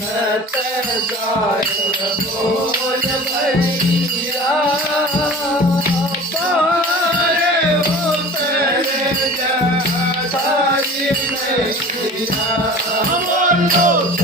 सत साहेब बोल भैया पारे उतर जा सारी नैया बोलो सत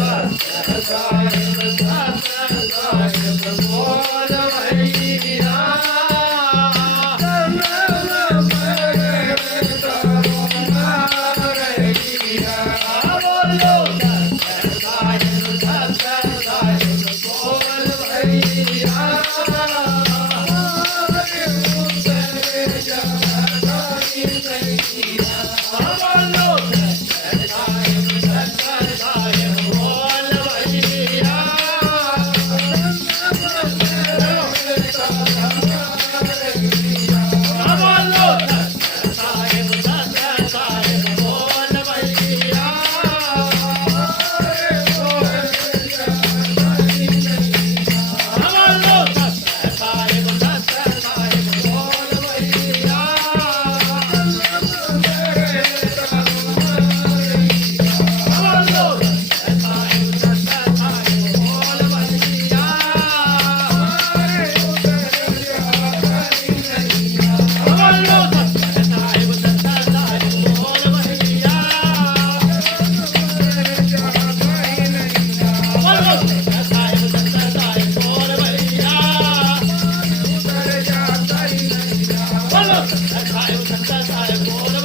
साहेब बोल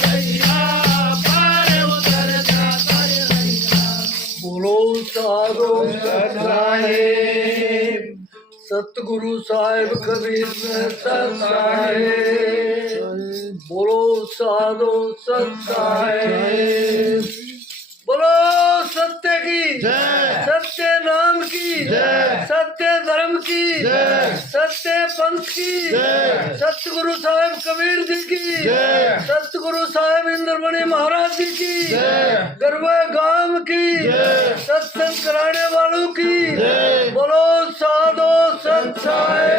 भैया बोलो साधो साहेब सतगुरु साहेब कबीर साहेब बोलो साधो साहेब बोलो सत्य की सत्य नाम की सत्य धर्म की सत्य पंथ की सतगुरु साहेब कबीर जी की सतगुरु साहेब इंद्रमणि महाराज जी की गरबा गांव की सत्संग कराने वालों की बोलो साधो सत साहेब